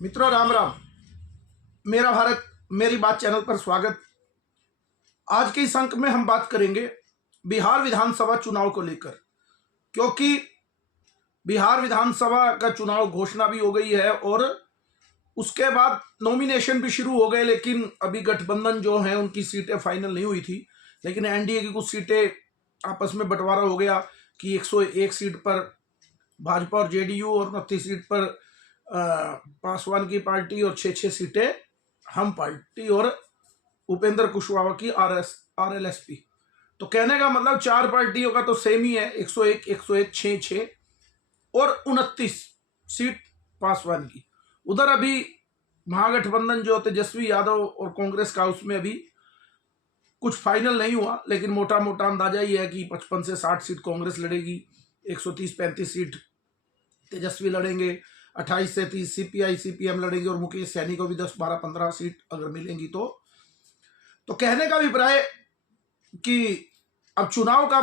मित्रों, राम राम। मेरा भारत मेरी बात चैनल पर स्वागत। आज के इस अंक में हम बात करेंगे बिहार विधानसभा चुनाव को लेकर, क्योंकि बिहार विधानसभा का चुनाव घोषणा भी हो गई है और उसके बाद नॉमिनेशन भी शुरू हो गए, लेकिन अभी गठबंधन जो है उनकी सीटें फाइनल नहीं हुई थी। लेकिन एनडीए की कुछ सीटें आपस में बंटवारा हो गया कि 101 सीट पर भाजपा और जेडीयू और 29 सीट पर पासवान की पार्टी और 6 सीटें हम पार्टी और उपेंद्र कुशवाहा की आरएलएसपी। तो कहने का मतलब 4 पार्टियों का तो सेम ही है, 101 101 6 और 29 सीट पासवान की। उधर अभी महागठबंधन जो तेजस्वी यादव और कांग्रेस का, उसमें अभी कुछ फाइनल नहीं हुआ, लेकिन मोटा मोटा अंदाजा ही है कि 55 से 60 सीट कांग्रेस लड़ेगी, 130-35 सीट तेजस्वी लड़ेंगे, 28 से 30 सीपीआई सीपीएम लड़ेंगे और मुकेश सैनी को भी 10-12-15 सीट अगर मिलेंगी तो कहने का अभिप्राय कि अब चुनाव का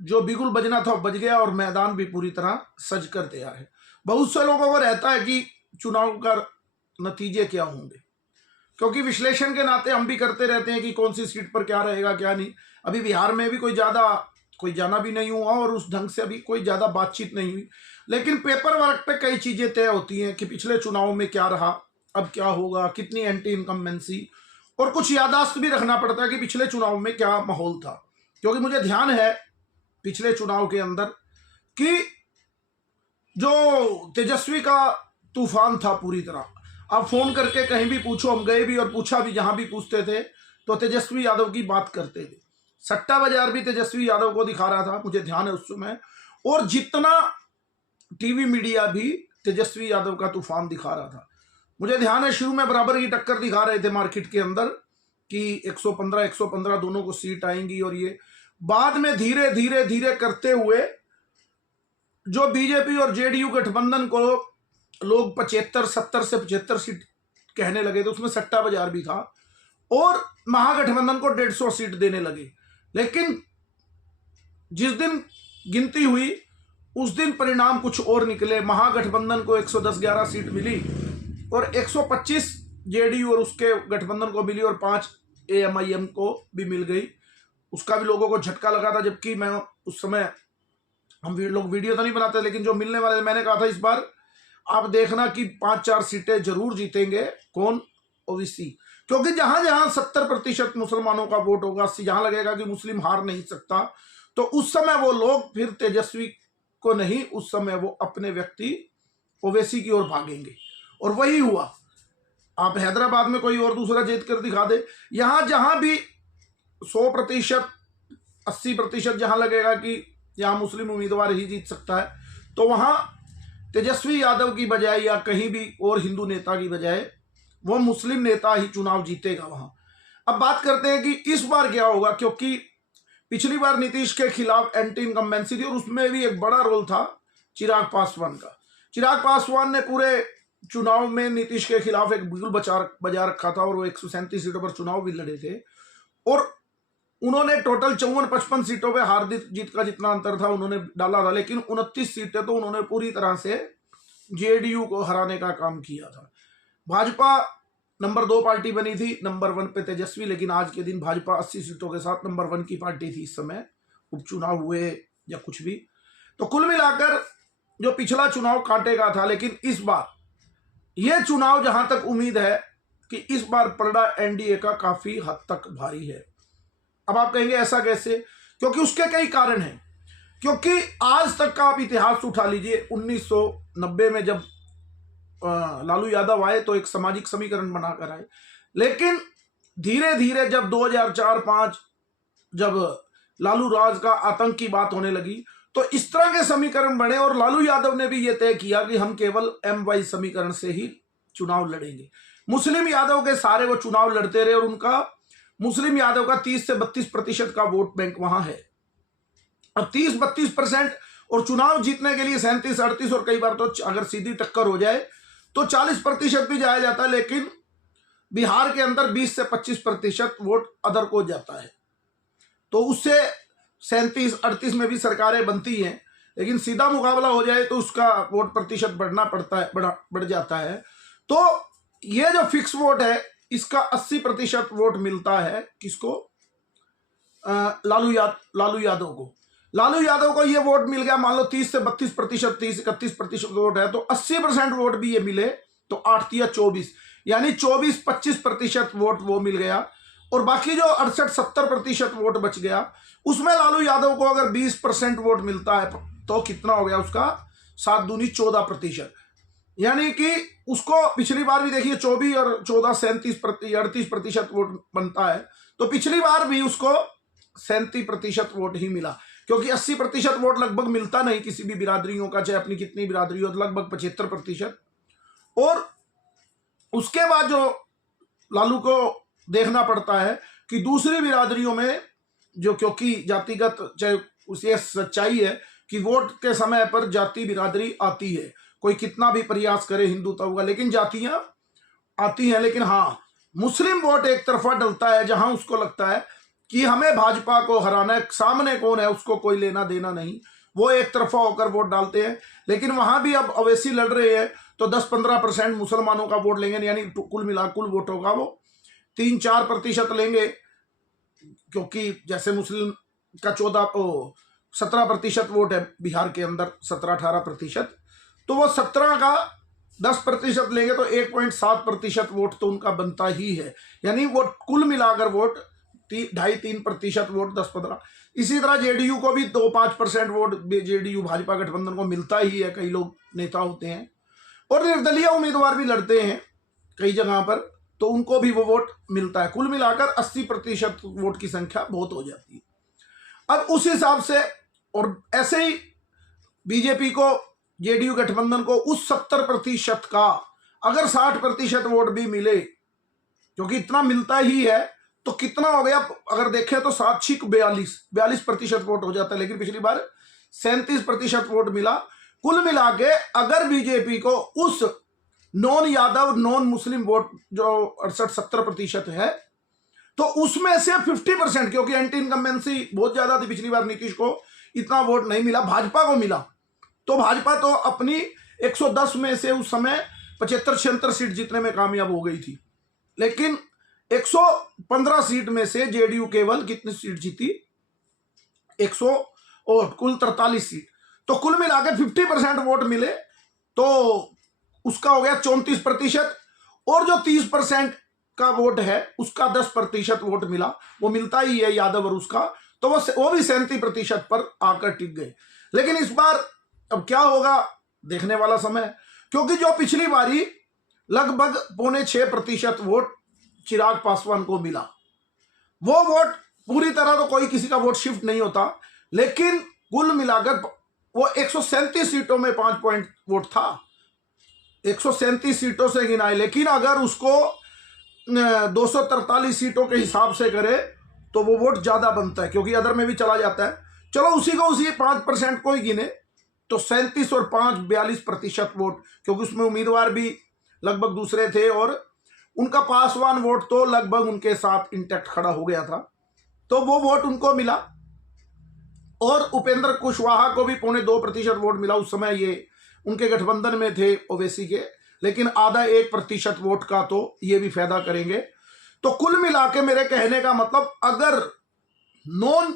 जो बिगुल बजना था बज गया और मैदान भी पूरी तरह सज कर तैयार है। बहुत से लोगों को रहता है कि चुनाव का नतीजे क्या होंगे, क्योंकि विश्लेषण के नाते हम भी करते रहते हैं कि कौन सी सीट पर क्या रहेगा क्या नहीं। अभी बिहार में भी कोई जाना भी नहीं हुआ और उस ढंग से अभी कोई ज़्यादा बातचीत नहीं हुई, लेकिन पेपर वर्क पे कई चीज़ें तय होती हैं कि पिछले चुनाव में क्या रहा, अब क्या होगा, कितनी एंटी इनकम्बेंसी, और कुछ याददाश्त भी रखना पड़ता है कि पिछले चुनाव में क्या माहौल था। क्योंकि मुझे ध्यान है पिछले चुनाव के अंदर कि जो तेजस्वी का तूफान था पूरी तरह, आप फोन करके कहीं भी पूछो, हम गए भी और पूछा भी, जहां भी पूछते थे तो तेजस्वी यादव की बात करते थे। सट्टा बाजार भी तेजस्वी यादव को दिखा रहा था, मुझे ध्यान है उस समय, और जितना टीवी मीडिया भी तेजस्वी यादव का तूफान दिखा रहा था। मुझे ध्यान है शुरू में बराबर की टक्कर दिखा रहे थे मार्केट के अंदर कि 115 दोनों को सीट आएंगी, और ये बाद में धीरे धीरे धीरे करते हुए जो बीजेपी और जेडीयू गठबंधन को लोग 70 से 75 सीट कहने लगे थे, उसमें सट्टा बाजार भी था, और महागठबंधन को 150 सीट देने लगे। लेकिन जिस दिन गिनती हुई उस दिन परिणाम कुछ और निकले। महागठबंधन को 110-11 सीट मिली और 125 जेडीयू और उसके गठबंधन को मिली और 5 एएमआईएम को भी मिल गई। उसका भी लोगों को झटका लगा था, जबकि मैं उस समय, हम लोग वीडियो तो नहीं बनाते, लेकिन जो मिलने वाले, मैंने कहा था इस बार आप देखना कि 5-4 सीटें जरूर जीतेंगे। कौन? ओबीसी। क्योंकि जहां जहां 70% मुसलमानों का वोट होगा, जहां लगेगा कि मुस्लिम हार नहीं सकता, तो उस समय वो लोग फिर तेजस्वी को नहीं, उस समय वो अपने व्यक्ति ओवैसी की ओर भागेंगे, और वही हुआ। आप हैदराबाद में कोई और दूसरा जीत कर दिखा दे, यहां जहां भी 100% 80% जहां लगेगा कि यहां मुस्लिम उम्मीदवार ही जीत सकता है, तो वहां तेजस्वी यादव की बजाय या कहीं भी और हिंदू नेता की बजाय वो मुस्लिम नेता ही चुनाव जीतेगा वहां। अब बात करते हैं कि इस बार क्या होगा, क्योंकि पिछली बार नीतीश के खिलाफ एंटी इनकम्बेंसी थी और उसमें भी एक बड़ा रोल था चिराग पासवान का। चिराग पासवान ने पूरे चुनाव में नीतीश के खिलाफ एक बिगुल बजा रखा था और वो 137 सीटों पर चुनाव भी लड़े थे, और उन्होंने टोटल 54-55 सीटों पे हार जीत का जितना अंतर था उन्होंने डाला था, लेकिन 29 सीटें तो उन्होंने पूरी तरह से जेडीयू को हराने का काम किया था। भाजपा नंबर 2 पार्टी बनी थी, नंबर 1 पे तेजस्वी, लेकिन आज के दिन भाजपा 80 सीटों के साथ नंबर 1 की पार्टी थी इस समय, उपचुनाव हुए या कुछ भी। तो कुल मिलाकर जो पिछला चुनाव कांटे का था, लेकिन इस बार यह चुनाव जहां तक उम्मीद है कि इस बार पलड़ा एनडीए का काफी हद तक भारी है। अब आप कहेंगे ऐसा कैसे? क्योंकि उसके कई कारण हैं। क्योंकि आज तक का आप इतिहास उठा लीजिए, 1990 में जब लालू यादव आए तो एक सामाजिक समीकरण बनाकर आए, लेकिन धीरे धीरे जब 2004-5 जब लालू राज का आतंक की बात होने लगी, तो इस तरह के समीकरण बने, और लालू यादव ने भी यह तय किया कि हम केवल एम-वाई समीकरण से ही चुनाव लड़ेंगे। मुस्लिम यादव के सारे वो चुनाव लड़ते रहे, और उनका मुस्लिम यादव का 30 से 32% का वोट बैंक वहां है। अब 30-32% और चुनाव जीतने के लिए 37-38 और कई बार तो अगर सीधी टक्कर हो जाए तो 40% भी जाया जाता है, लेकिन बिहार के अंदर 20 से 25% वोट अदर को जाता है। तो उससे 37-38 में भी सरकारें बनती हैं, लेकिन सीधा मुकाबला हो जाए तो उसका वोट प्रतिशत बढ़ना पड़ता है, बढ़ जाता है। तो ये जो फिक्स वोट है इसका 80% वोट मिलता है किसको? लालू यादव को। लालू यादव को ये वोट मिल गया, मान लो 30 से 32%, 30-31% वोट है, तो 80% वोट भी ये मिले तो 8 या 24, यानी 24-25% वोट वो मिल गया। और बाकी जो 68-70% वोट बच गया, उसमें लालू यादव को अगर 20% वोट मिलता है तो कितना हो गया उसका? 7 दूनी 14%। यानी कि उसको पिछली बार भी देखिए 24 और 14 38% वोट बनता है, तो पिछली बार भी उसको 37% वोट ही मिला, क्योंकि 80% वोट लगभग मिलता नहीं किसी भी बिरादरियों का, चाहे अपनी कितनी बिरादरी हो, लगभग 75%। और उसके बाद जो लालू को देखना पड़ता है कि दूसरी बिरादरियों में जो, क्योंकि जातिगत चाहे उसे सच्चाई है कि वोट के समय पर जाति बिरादरी आती है, कोई कितना भी प्रयास करे हिंदुत्व का, लेकिन जातियां आती हैं। लेकिन हाँ, मुस्लिम वोट एक तरफा डलता है, जहां उसको लगता है कि हमें भाजपा को हराना है, सामने कौन है उसको कोई लेना देना नहीं, वो एक तरफा होकर वोट डालते हैं। लेकिन वहां भी अब अवैसी लड़ रहे हैं, तो 10-15% मुसलमानों का वोट लेंगे, यानी कुल मिला कुल वोट होगा वो 3-4% लेंगे, क्योंकि जैसे मुस्लिम का 17% वोट है बिहार के अंदर, 17-18%, तो वो 17 का 10% लेंगे तो 1.7% वोट तो उनका बनता ही है, यानी वो कुल मिलाकर वोट 2.5-3% वोट 10-15। इसी तरह जेडीयू को भी 2-5% वोट जेडीयू भाजपा गठबंधन को मिलता ही है, कई लोग नेता होते हैं और निर्दलीय उम्मीदवार भी लड़ते हैं कई जगह पर, तो उनको भी वो वोट मिलता है। कुल मिलाकर 80% वोट की संख्या बहुत हो जाती है। अब उस हिसाब से, और ऐसे ही बीजेपी को, जेडीयू गठबंधन को उस 70% का अगर 60% वोट भी मिले, क्योंकि इतना मिलता ही है, तो कितना हो गया? अगर देखें तो 7-6-42% वोट हो जाता है, लेकिन पिछली बार 37% वोट मिला। कुल मिला के अगर बीजेपी को उस non Yadav non Muslim vote जो 68-70% है, तो उसमें से 50%, क्योंकि एंटी इनकम्बेंसी बहुत ज्यादा थी पिछली बार, नीतीश को इतना वोट नहीं मिला, भाजपा को मिला, तो भाजपा तो अपनी 110 में से उस समय 75-76 सीट जीतने में कामयाब हो गई थी। लेकिन 115 सीट में से जेडीयू केवल कितनी सीट जीती? 100 और कुल 43 सीट, तो कुल मिलाकर 50% वोट मिले, तो उसका हो गया 34%। और जो 30% का वोट है उसका 10% वोट मिला, वो मिलता ही है यादव और उसका, तो वो भी 37% पर आकर टिक गए। लेकिन इस बार अब क्या होगा देखने वाला समय, क्योंकि जो पिछली बारी लगभग 5.25% वोट चिराग पासवान को मिला, वो वोट पूरी तरह तो कोई किसी का वोट शिफ्ट नहीं होता, लेकिन कुल मिलाकर वो 137 सीटों में 5 पॉइंट वोट था, 137 सीटों से गिनाए। लेकिन अगर उसको 243 सीटों के हिसाब से करे तो वो वोट ज्यादा बनता है, क्योंकि अदर में भी चला जाता है। चलो उसी को उसी 5% को ही गिने तो 37 और 5 42% वोट, क्योंकि उसमें उम्मीदवार भी लगभग दूसरे थे और उनका पासवान वोट तो लगभग उनके साथ इंटैक्ट खड़ा हो गया था, तो वो वोट उनको मिला। और उपेंद्र कुशवाहा को भी 2.25% वोट मिला, उस समय ये उनके गठबंधन में थे ओवैसी के, लेकिन आधा 1% वोट का तो ये भी फायदा करेंगे। तो कुल मिला के मेरे कहने का मतलब, अगर नॉन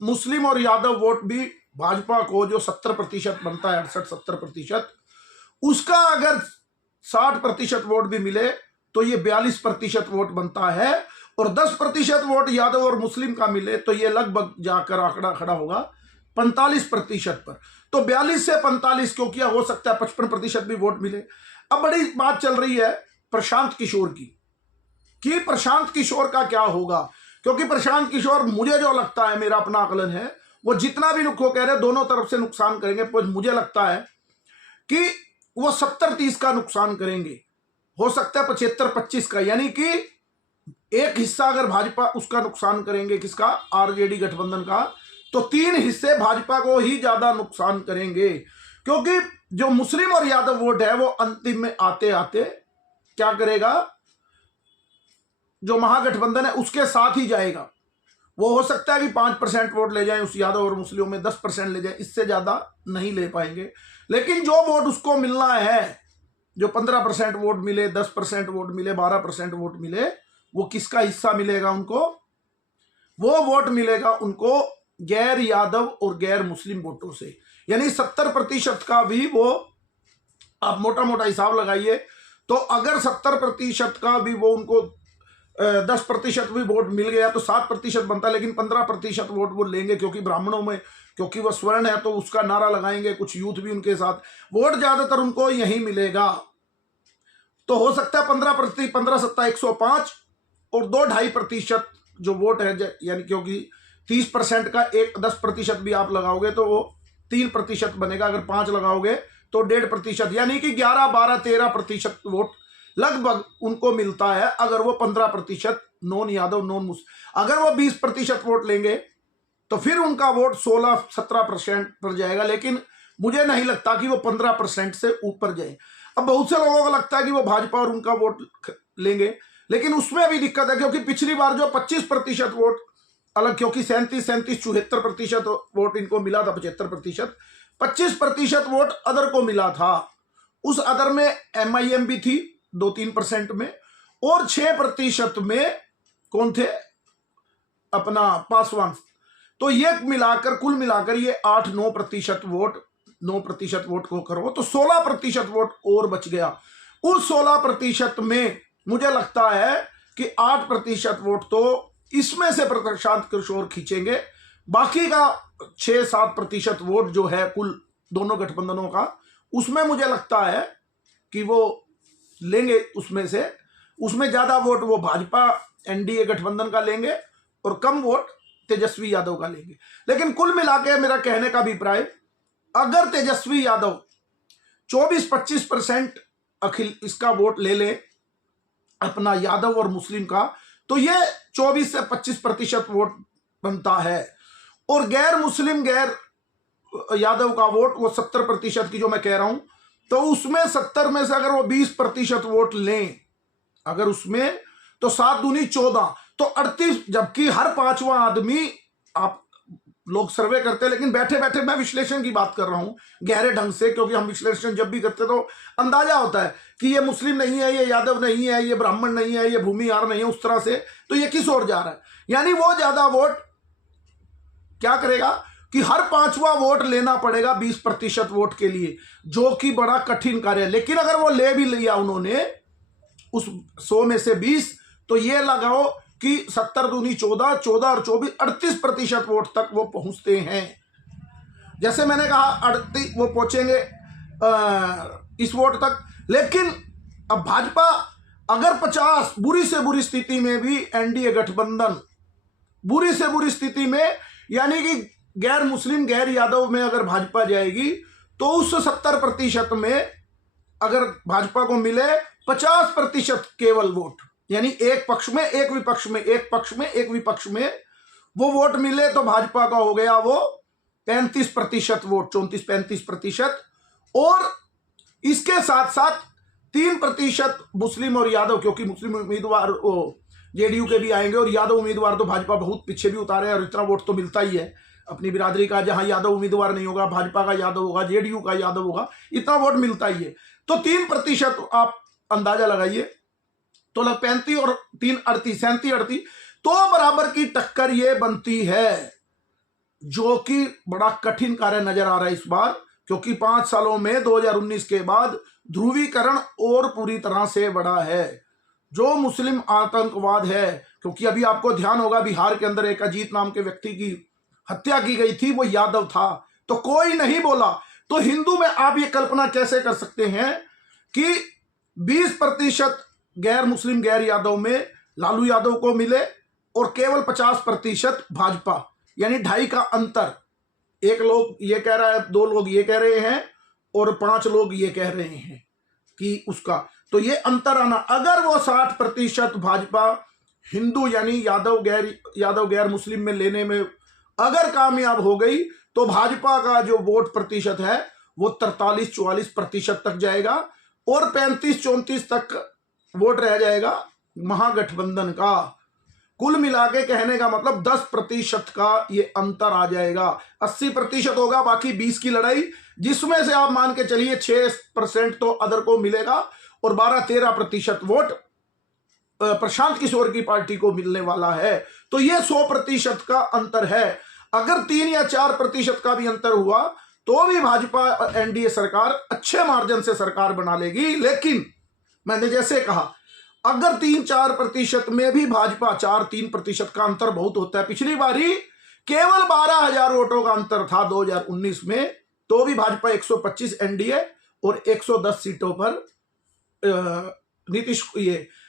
मुस्लिम और यादव वोट भी भाजपा को जो 70% बनता है, 68-70%, उसका अगर 60% वोट भी मिले तो ये 42% वोट बनता है, और 10% वोट यादव और मुस्लिम का मिले तो ये लगभग जाकर आंकड़ा खड़ा होगा 45% पर। तो 42 से 45, क्योंकि हो सकता है 55% भी वोट मिले। अब बड़ी बात चल रही है प्रशांत किशोर की, कि प्रशांत किशोर का क्या होगा, क्योंकि प्रशांत किशोर, मुझे जो लगता है, मेरा अपना आकलन है, वो जितना भी नुकसान कह रहे हैं दोनों तरफ से नुकसान करेंगे, तो मुझे लगता है कि वो 70-30 का नुकसान करेंगे, हो सकता है 75-25 का, यानी कि एक हिस्सा अगर भाजपा उसका नुकसान करेंगे, किसका? आरजेडी गठबंधन का, तो 3 हिस्से भाजपा को ही ज्यादा नुकसान करेंगे, क्योंकि जो मुस्लिम और यादव वोट है वो अंतिम में आते आते क्या करेगा, जो महागठबंधन है उसके साथ ही जाएगा। वो हो सकता है कि 5% वोट ले जाएं उस यादव और मुस्लिमों में, 10% ले जाएं, इससे ज्यादा नहीं ले पाएंगे। लेकिन जो वोट उसको मिलना है जो 15% वोट मिले, 10% वोट मिले, 12% वोट मिले, वो किसका हिस्सा मिलेगा उनको? वो वोट मिलेगा उनको गैर यादव और गैर मुस्लिम वोटों से। यानी 70% का भी वो, आप मोटा मोटा हिसाब लगाइए, तो अगर 70% का भी वो उनको 10% भी वोट मिल गया तो 7% बनता, लेकिन 15% वोट वो लेंगे, क्योंकि ब्राह्मणों में, क्योंकि वो स्वर्ण है तो उसका नारा लगाएंगे, कुछ यूथ भी उनके साथ, वोट ज्यादातर उनको यही मिलेगा। तो हो सकता है 15%, 15 सत्ता 105 और 2-2.5% जो वोट है, यानी क्योंकि 30% का 10% भी आप लगाओगे तो वो 3% बनेगा, अगर 5 लगाओगे तो 1.5%, यानी कि 11, 12, 13% वोट लगभग उनको मिलता है। अगर वो 15% नॉन यादव, नॉन मुस्लिम, अगर वो 20% वोट लेंगे तो फिर उनका वोट 16-17% पर जाएगा, लेकिन मुझे नहीं लगता कि वो 15% से ऊपर जाए। अब बहुत से लोगों को लगता है कि वो भाजपा और उनका वोट लेंगे, लेकिन उसमें भी दिक्कत है, क्योंकि पिछली बार जो 25% वोट अलग, क्योंकि 37-74% वोट इनको मिला था, 75%, 25% वोट अदर को मिला था। उस अदर में MIM भी थी 2-3% में, और 6% में कौन थे? अपना पासवान। तो ये मिलाकर, कुल मिलाकर ये 8-9% वोट, 9% वोट को करो तो 16% वोट और बच गया। उस 16% में मुझे लगता है कि 8% वोट तो इसमें से प्रशांत किशोर खींचेंगे, बाकी का 6-7% वोट जो है कुल दोनों गठबंधनों का, उसमें मुझे लगता है कि वो लेंगे, उसमें ज्यादा वोट वो भाजपा NDA गठबंधन का लेंगे और कम वोट तेजस्वी यादव का लेंगे। लेकिन कुल मिला के मेरा कहने का अभिप्राय, अगर तेजस्वी यादव 24-25% अखिल इसका वोट ले ले, अपना यादव और मुस्लिम का, तो ये 24 से 25% वोट बनता है। और गैर मुस्लिम, गैर यादव का वोट वो 70% की जो मैं कह रहा हूं, तो उसमें 70 में से अगर वो 20% वोट लें, अगर उसमें, तो 7 दूनी 14, तो 38, जबकि हर 5वां आदमी, आप लोग सर्वे करते हैं, लेकिन बैठे बैठे मैं विश्लेषण की बात कर रहा हूं गहरे ढंग से, क्योंकि हम विश्लेषण जब भी करते तो अंदाजा होता है कि ये मुस्लिम नहीं है, ये यादव नहीं है, ये ब्राह्मण नहीं है, ये भूमिहार नहीं है, उस तरह से, तो ये किस ओर जा रहा है। यानी वो ज्यादा वोट क्या करेगा कि हर 5वां वोट लेना पड़ेगा 20% वोट के लिए, जो कि बड़ा कठिन कार्य है। लेकिन अगर वो ले भी लिया उन्होंने उस 100 में से 20, तो ये लगाओ कि 70 दूनी 14, 14 और 24, 38% वोट तक वो पहुंचते हैं। जैसे मैंने कहा 38 वो पहुंचेंगे इस वोट तक। लेकिन अब भाजपा अगर 50, बुरी से बुरी स्थिति में भी NDA गठबंधन, बुरी से बुरी स्थिति में, यानी कि गैर मुस्लिम, गैर यादव में अगर भाजपा जाएगी, तो उस 70% में अगर भाजपा को मिले 50% केवल वोट, यानी एक पक्ष में एक विपक्ष में, एक पक्ष में एक विपक्ष में वो वोट मिले, तो भाजपा का हो गया वो 35% वोट, 34-35%। और इसके साथ साथ 3% मुस्लिम और यादव, क्योंकि मुस्लिम उम्मीदवार JDU के भी आएंगे, और यादव उम्मीदवार तो भाजपा बहुत पीछे भी उतारे, और इतना वोट तो मिलता ही है अपनी बिरादरी का, जहां यादव उम्मीदवार नहीं होगा, भाजपा का यादव होगा, JDU का यादव होगा, इतना वोट मिलता ही है। तो 3% आप अंदाजा लगाइए, तो लग 35 और 3 38, 37-38, तो बराबर की टक्कर ये बनती है, जो कि बड़ा कठिन कार्य नजर आ रहा है इस बार, क्योंकि 5 सालों में 2019 के बाद ध्रुवीकरण और पूरी तरह से बढ़ा है। जो मुस्लिम आतंकवाद है, क्योंकि अभी आपको ध्यान होगा बिहार के अंदर एक अजीत नाम के व्यक्ति की हत्या की गई थी, वो यादव था, तो कोई नहीं बोला। तो हिंदू में आप ये कल्पना कैसे कर सकते हैं कि 20% गैर मुस्लिम, गैर यादव में लालू यादव को मिले, और केवल 50% भाजपा, यानी 2.5 का अंतर। एक लोग ये कह रहा है, 2 लोग ये कह रहे हैं, और 5 लोग ये कह रहे हैं कि उसका, तो ये अंतर आना। अगर वो 60% भाजपा हिंदू, यानी यादव गैर मुस्लिम में लेने में अगर कामयाब हो गई, तो भाजपा का जो वोट प्रतिशत है वो 43-44% तक जाएगा, और 35-34 तक वोट रह जाएगा महागठबंधन का। कुल मिला के कहने का मतलब 10% का ये अंतर आ जाएगा। 80% होगा, बाकी 20 की लड़ाई, जिसमें से आप मान के चलिए 6% तो अदर को मिलेगा और 12-13% वोट प्रशांत किशोर की पार्टी को मिलने वाला है। तो ये 100% का अंतर है। अगर 3 या 4% का भी अंतर हुआ तो भी भाजपा एनडीए सरकार अच्छे मार्जिन से सरकार बना लेगी। लेकिन मैंने जैसे कहा, अगर 3-4% में भी भाजपा 4-3% का अंतर बहुत होता है। पिछली बारी केवल 12,000 वोटों का अंतर था 2019 में, तो भी भाजपा 125 एनडीए और 110 सीटों पर नीतीश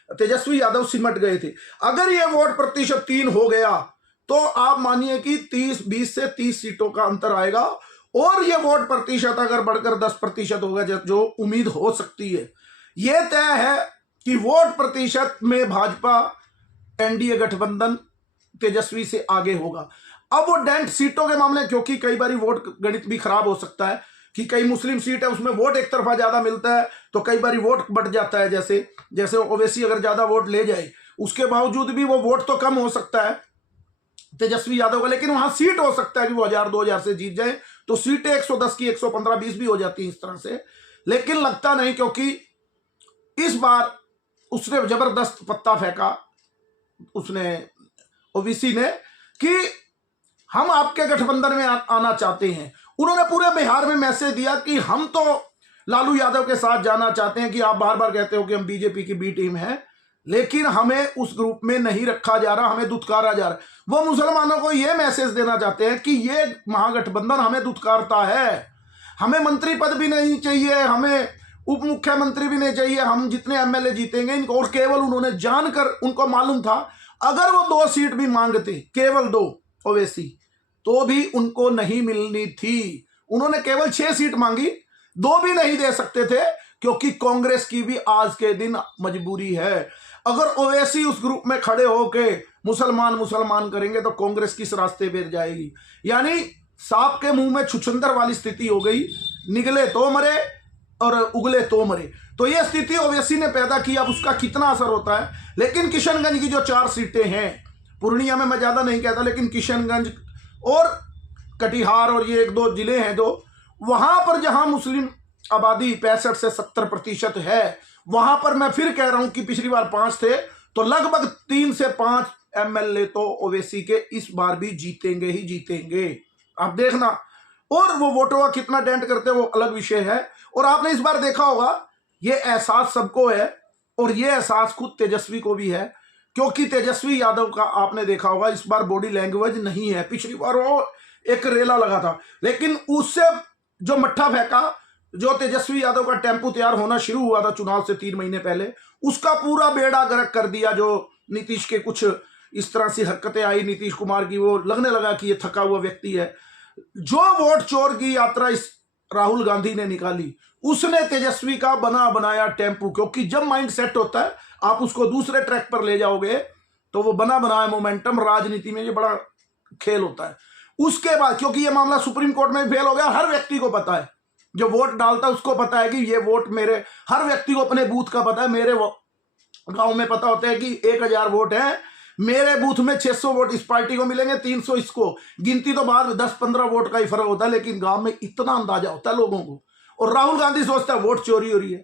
तेजस्वी यादव सिमट गए थे। अगर ये वोट प्रतिशत 3 हो गया तो आप मानिए कि 20 से 30 सीटों का अंतर आएगा। और ये वोट प्रतिशत अगर बढ़कर 10% होगा, जो उम्मीद हो सकती है, यह तय है कि वोट प्रतिशत में भाजपा एनडीए गठबंधन तेजस्वी से आगे होगा। अब वो डेंट सीटों के मामले, क्योंकि कई बार वोट गणित भी खराब हो सकता है कि कई मुस्लिम सीट है उसमें वोट एक तरफा ज्यादा मिलता है तो कई बार वोट बढ़ जाता है। जैसे ओवैसी अगर ज्यादा वोट ले जाए, उसके बावजूद भी वो वोट तो कम हो सकता है तेजस्वी यादव का, लेकिन वहां सीट हो सकता है कि वो 1000-2000 से जीत जाए, तो सीटें 110 की 115-20 भी हो जाती हैं इस तरह से। लेकिन लगता नहीं, क्योंकि इस बार उसने जबरदस्त पत्ता फेंका, उसने ओवैसी ने, कि हम आपके गठबंधन में आना चाहते हैं। उन्होंने पूरे बिहार में मैसेज दिया कि हम तो लालू यादव के साथ जाना चाहते हैं, कि आप बार बार कहते हो कि हम बीजेपी की बी टीम है, लेकिन हमें उस ग्रुप में नहीं रखा जा रहा, हमें दुत्कारा जा रहा है। वो मुसलमानों को यह मैसेज देना चाहते हैं कि ये महागठबंधन हमें दुत्कारता है, हमें मंत्री पद भी नहीं चाहिए, हमें उप मुख्यमंत्री भी नहीं चाहिए, हम जितने एमएलए जीतेंगे इनको। और केवल उन्होंने जानकर, उनको मालूम था अगर वो 2 सीट भी मांगते, केवल 2 ओवैसी, तो भी उनको नहीं मिलनी थी। उन्होंने केवल 6 सीट मांगी, 2 भी नहीं दे सकते थे, क्योंकि कांग्रेस की भी आज के दिन मजबूरी है। अगर ओवैसी उस ग्रुप में खड़े होके मुसलमान करेंगे तो कांग्रेस किस रास्ते पर जाएगी। यानी सांप के मुंह में छुछुंदर वाली स्थिति हो गई, निगले तो मरे और उगले तो मरे। तो यह स्थिति ओवैसी ने पैदा की। अब उसका कितना असर होता है, लेकिन किशनगंज की जो 4 सीटें हैं, पूर्णिया में मैं ज्यादा नहीं कहता, लेकिन किशनगंज और कटिहार और ये 1-2 जिले हैं जो वहां पर जहां मुस्लिम आबादी 65 से 70% है, वहां पर मैं फिर कह रहा हूं कि पिछली बार 5 थे, तो लगभग 3 से 5 एमएलए तो ओवैसी के इस बार भी जीतेंगे ही जीतेंगे, आप देखना। और वो वोटों का कितना डेंट करते हैं वो अलग विषय है। और आपने इस बार देखा होगा, ये एहसास सबको है, और ये एहसास खुद तेजस्वी को भी है, क्योंकि तेजस्वी यादव का आपने देखा होगा इस बार बॉडी लैंग्वेज नहीं है। पिछली बार वो एक रेला लगा था, लेकिन उससे जो मट्ठा फेंका, जो तेजस्वी यादव का टेम्पो तैयार होना शुरू हुआ था चुनाव से 3 महीने पहले, उसका पूरा बेड़ा गर्क कर दिया। जो नीतीश के कुछ इस तरह से हरकतें आई नीतीश कुमार की, वो लगने लगा कि ये थका हुआ व्यक्ति है। जो वोट चोर की यात्रा इस राहुल गांधी ने निकाली, उसने तेजस्वी का बना बनाया टेम्पो, क्योंकि जब माइंड सेट होता है आप उसको दूसरे ट्रैक पर ले जाओगे तो वो बना बनाया मोमेंटम, राजनीति में ये बड़ा खेल होता है। उसके बाद, क्योंकि ये मामला सुप्रीम कोर्ट में फेल हो गया, हर व्यक्ति को पता है, जो वोट डालता है उसको पता है कि ये वोट मेरे, हर व्यक्ति को अपने बूथ का पता है। मेरे गांव में पता होता है कि 1000 वोट है, मेरे बूथ में 600 वोट इस पार्टी को मिलेंगे, 300 इसको। गिनती तो बाद 10-15 वोट का ही फर्क होता है, लेकिन गांव में इतना अंदाजा होता है लोगों को। और राहुल गांधी सोचता है वोट चोरी हो रही है।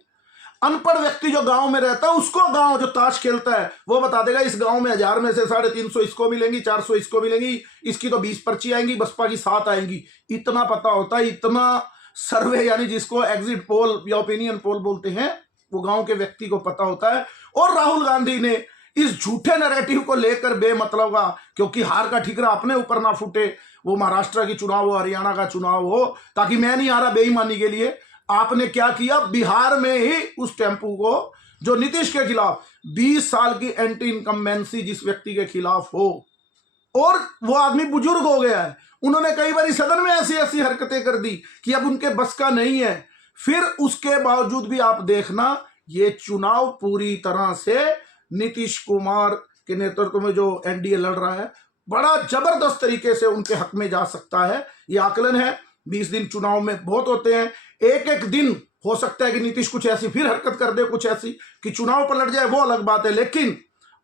अनपढ़ व्यक्ति जो गांव में रहता है, उसको गांव जो ताश खेलता है वो बता देगा इस गांव में 1000 में से 350 इसको मिलेंगी, 400 इसको मिलेंगी, इसकी तो 20 पर्ची आएंगी, बसपा की 7 आएंगी। इतना पता होता है, इतना सर्वे, यानी जिसको एग्जिट पोल या ओपिनियन पोल बोलते हैं, वो गांव के व्यक्ति को पता होता है। और राहुल गांधी ने इस झूठे नैरेटिव को लेकर बेमतलब का, क्योंकि हार का ठिकरा अपने ऊपर ना फूटे, वो महाराष्ट्र की चुनाव हो, हरियाणा का चुनाव हो, ताकि मैं नहीं आ रहा बेईमानी के लिए, आपने क्या किया, बिहार में ही उस टेम्पू को, जो नीतीश के खिलाफ 20 साल की एंटी इनकम्बेंसी जिस व्यक्ति के खिलाफ हो, और वो आदमी बुजुर्ग हो गया है, उन्होंने कई बार सदन में ऐसी ऐसी हरकतें कर दी कि अब उनके बस का नहीं है। फिर उसके बावजूद भी आप देखना, ये चुनाव पूरी तरह से नीतीश कुमार के नेतृत्व में जो एनडीए लड़ रहा है, बड़ा जबरदस्त तरीके से उनके हक में जा सकता है। ये आकलन है, 20 दिन चुनाव में बहुत होते हैं, एक दिन हो सकता है कि नीतीश कुछ ऐसी फिर हरकत कर दे, कुछ ऐसी कि चुनाव पलट जाए, वो अलग बात है। लेकिन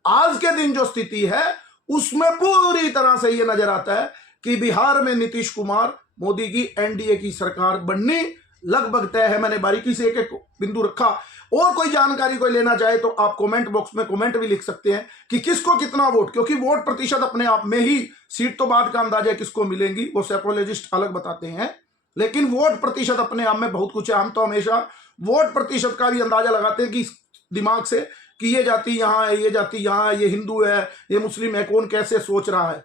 आज के दिन जो स्थिति है उसमें पूरी तरह से यह नजर आता है कि बिहार में नीतीश कुमार मोदी की एनडीए की सरकार बननी लगभग तय है। मैंने बारीकी से एक एक बिंदु रखा। और कोई जानकारी कोई लेना चाहे तो आप कमेंट बॉक्स में कमेंट भी लिख सकते हैं कि किसको कितना वोट, क्योंकि वोट प्रतिशत अपने आप में ही, सीट तो बाद का अंदाजा किसको मिलेंगी वो साइकोलॉजिस्ट अलग बताते हैं, लेकिन वोट प्रतिशत अपने आप में बहुत कुछ है। हम तो हमेशा वोट प्रतिशत का भी अंदाजा लगाते हैं कि दिमाग से कि ये जाति यहाँ है, ये जाति यहाँ है, ये हिंदू है, ये मुस्लिम है, कौन कैसे सोच रहा है।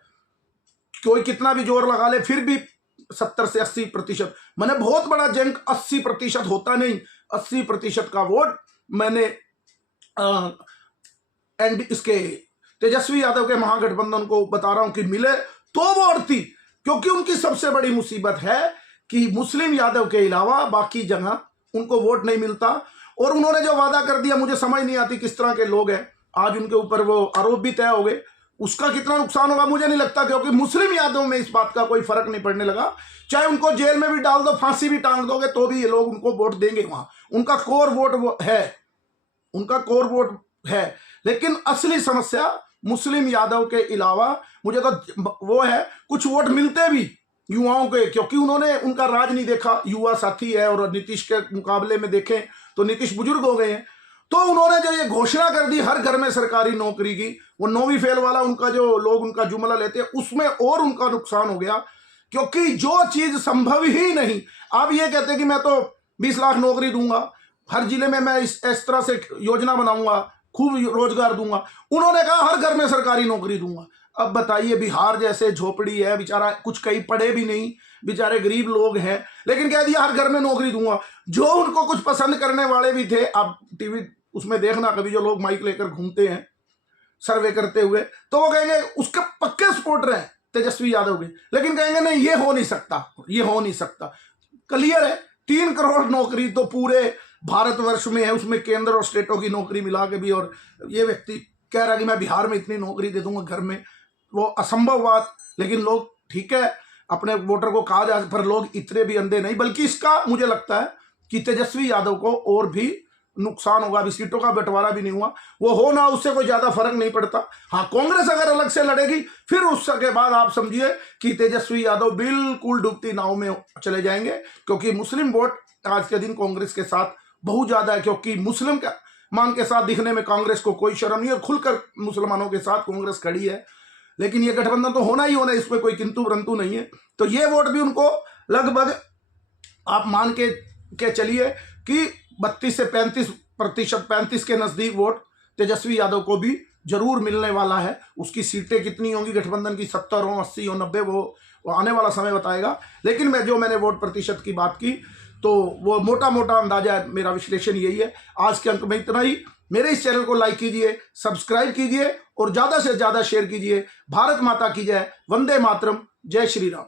कोई कितना भी जोर लगा ले फिर भी 70 से 80%, मैंने बहुत बड़ा जंग 80% होता नहीं, 80% का वोट मैंने एंड इसके तेजस्वी यादव के महागठबंधन को बता रहा हूं कि मिले तो वो अड़ती, क्योंकि उनकी सबसे बड़ी मुसीबत है कि मुस्लिम यादव के अलावा बाकी जगह उनको वोट नहीं मिलता। और उन्होंने जो वादा कर दिया, मुझे समझ नहीं आती किस तरह के लोग हैं, आज उनके ऊपर वो आरोप भी तय हो गए, उसका कितना नुकसान होगा मुझे नहीं लगता, क्योंकि मुस्लिम यादव में इस बात का कोई फर्क नहीं पड़ने लगा। चाहे उनको जेल में भी डाल दो, फांसी भी टांग दोगे, तो भी ये लोग उनको वोट देंगे। वहां उनका कोर वोट है, उनका कोर वोट है। लेकिन असली समस्या मुस्लिम यादव के अलावा मुझे तो वो है, कुछ वोट मिलते भी युवाओं के, क्योंकि उन्होंने उनका राज नहीं देखा, युवा साथी है, और नीतीश के मुकाबले में देखें तो नीतीश बुजुर्ग हो गए हैं। तो उन्होंने जो ये घोषणा कर दी हर घर में सरकारी नौकरी की, वो 9वीं फेल वाला उनका जो लोग उनका जुमला लेते हैं, उसमें और उनका नुकसान हो गया, क्योंकि जो चीज संभव ही नहीं। आप ये कहते हैं कि मैं तो 20 लाख नौकरी दूंगा, हर जिले में मैं इस तरह से योजना बनाऊंगा, खूब रोजगार दूंगा। उन्होंने कहा हर घर में सरकारी नौकरी दूंगा। अब बताइए, बिहार जैसे झोपड़ी है, बेचारा कुछ कहीं पढ़े भी नहीं, बेचारे गरीब लोग हैं, लेकिन कह दिया हर घर में नौकरी दूंगा। जो उनको कुछ पसंद करने वाले भी थे, आप टीवी उसमें देखना कभी, जो लोग माइक लेकर घूमते हैं सर्वे करते हुए, तो वो कहेंगे उसके पक्के सपोर्टर हैं तेजस्वी यादव के, लेकिन कहेंगे नहीं ये हो नहीं सकता, ये हो नहीं सकता। क्लियर है, 3 करोड़ नौकरी तो पूरे भारतवर्ष में है, उसमें केंद्र और स्टेटों की नौकरी मिला के भी, और ये व्यक्ति कह रहा है कि मैं बिहार में इतनी नौकरी दे दूंगा घर में, वो असंभव बात। लेकिन लोग, ठीक है, अपने वोटर को कहा जा, पर लोग इतने भी अंधे नहीं, बल्कि इसका मुझे लगता है कि तेजस्वी यादव को और भी नुकसान होगा। अभी सीटों का बंटवारा भी नहीं हुआ, वो हो ना, उससे कोई ज्यादा फर्क नहीं पड़ता। हाँ, कांग्रेस अगर अलग से लड़ेगी फिर उसके बाद आप समझिए कि तेजस्वी यादव बिल्कुल डूबती नाव में चले जाएंगे, क्योंकि मुस्लिम वोट आज के दिन कांग्रेस के साथ बहुत ज्यादा है, क्योंकि मुस्लिम का मान के साथ दिखने में कांग्रेस को कोई शर्म नहीं है, खुलकर मुसलमानों के साथ कांग्रेस खड़ी है। लेकिन ये गठबंधन तो होना ही होना, इसमें कोई किंतु परंतु नहीं है। तो ये वोट भी उनको लगभग आप मान के चलिए कि 32 से 35%, 35 के नजदीक वोट तेजस्वी यादव को भी जरूर मिलने वाला है। उसकी सीटें कितनी होंगी गठबंधन की, 70 हो, 80 हो, 90, वो आने वाला समय बताएगा। लेकिन मैंने वोट प्रतिशत की बात की तो वो मोटा मोटा अंदाजा है, मेरा विश्लेषण यही है। आज के अंक में इतना ही। मेरे इस चैनल को लाइक कीजिए, सब्सक्राइब कीजिए और ज्यादा से ज्यादा शेयर कीजिए। भारत माता की जय, वंदे मातरम, जय श्री राम।